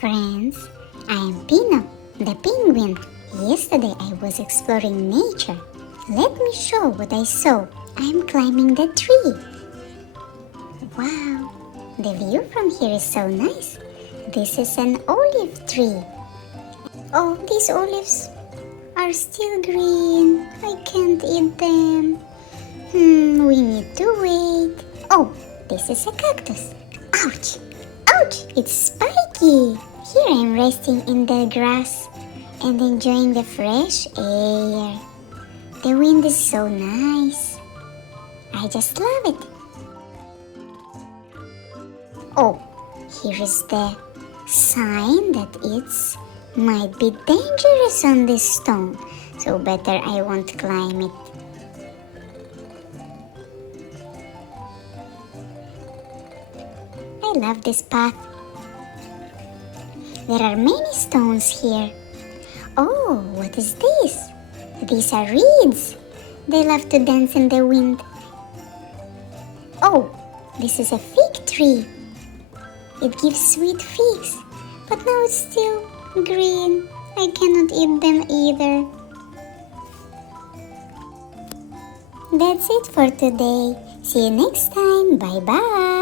friends, I am Pino the Penguin. Yesterday I was exploring nature. Let me show what I saw. I am climbing the tree. Wow, the view from here is so nice. This is an olive tree. Oh, these olives are still green. I can't eat them. We need to wait. Oh, this is a cactus. Ouch! Ouch! It's spiky! Here I'm resting in the grass and enjoying the fresh air. The wind is so nice. I just love it. Oh, here is the sign that it might be dangerous on this stone, so better I won't climb it. I love this path. There are many stones here. Oh, what is this? These are reeds. They love to dance in the wind. Oh, this is a fig tree. It gives sweet figs, but now it's still green. I cannot eat them either. That's it for today. See you next time. Bye-bye.